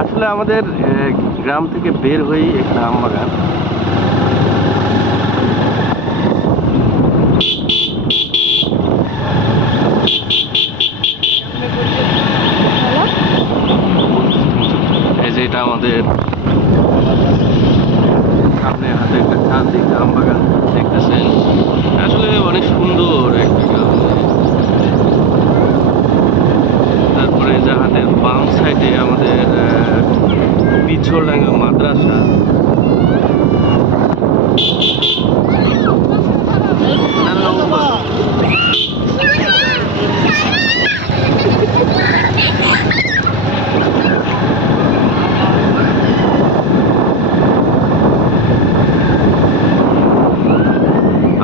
আসলে আমাদের গ্রাম থেকে বের হয়েই এখানে আম বাগান। এই যে এটা আমাদের সামনে হাতে একটা চার দিকে আম বাগান দেখতেছেন, আসলে অনেক সুন্দর একটা গ্রাম। তারপরে জাহাজের বাম সাইডে আমাদের পিছলডাঙ্গা মাদ্রাসা।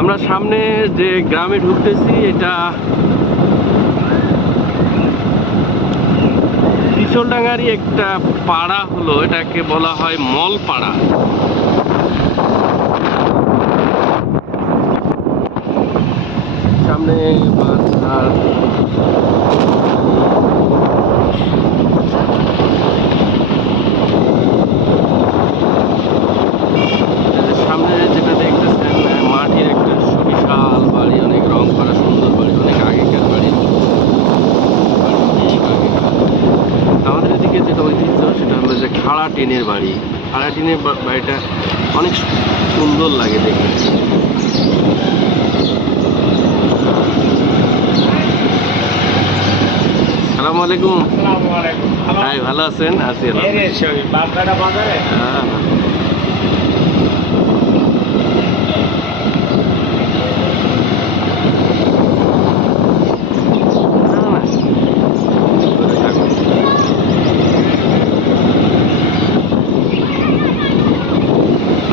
আমরা সামনে যে গ্রামে ঢুকতেছি এটা পিছলডাঙ্গারই একটা পাড়া হলো, এটাকে বলা হয় মলপাড়া। সামনে বাস আর সামনে যেটা দেখতেছেন মাটির একটা সুবিশাল বাড়ি, অনেক রং করা সুন্দর বাড়ি, অনেক আগেকার বাড়ি, অনেক আগেকার। আমাদের এদিকে যেটা ঐতিহ্য সেটা হলো যে খাড়া টিনের বাড়ি। খাড়া টিনের বাড়িটা অনেক সুন্দর লাগে দেখতে। আসসালামু আলাইকুম। ভাই ভালো আছেন? আছি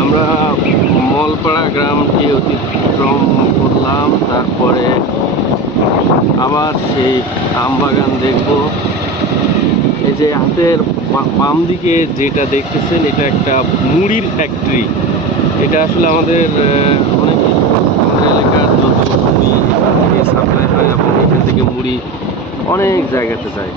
আমরা মলপাড়া গ্রামটি অতিক্রম করলাম, তারপরে আবার সেই আম বাগান দেখব। এই যে হাতের বাম দিকে যেটা দেখতেছেন এটা একটা মুড়ির ফ্যাক্টরি। এটা আসলে আমাদের অনেক আমাদের এলাকার যত মুড়ি থেকে সাপ্লাই হয় এবং এখান থেকে মুড়ি অনেক জায়গাতে যায়।